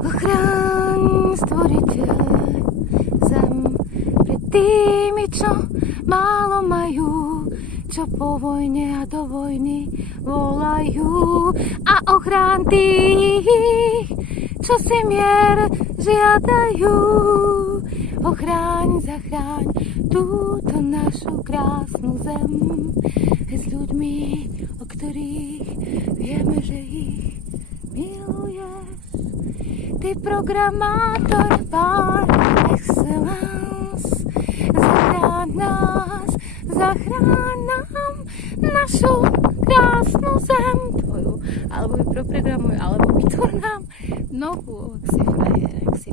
Ochráň, stvoriteľ, zem pred tými, čo málo majú, čo po vojne a do vojny volajú. A ochrán tých, čo si mier žiadajú. Ochráň, zachráň túto našu krásnu zem s ľuďmi, o ktorých vieme, že ich miluješ. Ty programátor par excellence, zachráň nám našu krásnu zem tvoju, alebo ju proprogramuj, alebo vytvor nám novú, ak si frajer, ak si